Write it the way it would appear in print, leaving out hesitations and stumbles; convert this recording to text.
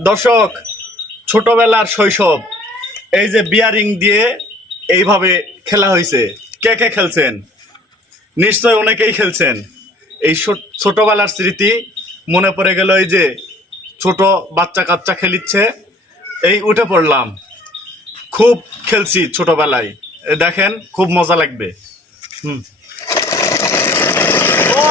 দর্শক, ছোটবেলার শৈশব এই যে বিয়ারিং দিয়ে এইভাবে খেলা হয়েছে। কে কে খেলছেন? নিশ্চয় অনেকেই খেলছেন। এই ছোটবেলার স্মৃতি মনে পড়ে গেল। এই যে ছোট বাচ্চা কাচ্চা খেলিচ্ছে, এই উঠে পড়লাম। খুব খেলছি ছোটবেলায়, দেখেন খুব মজা লাগবে। হুম, ও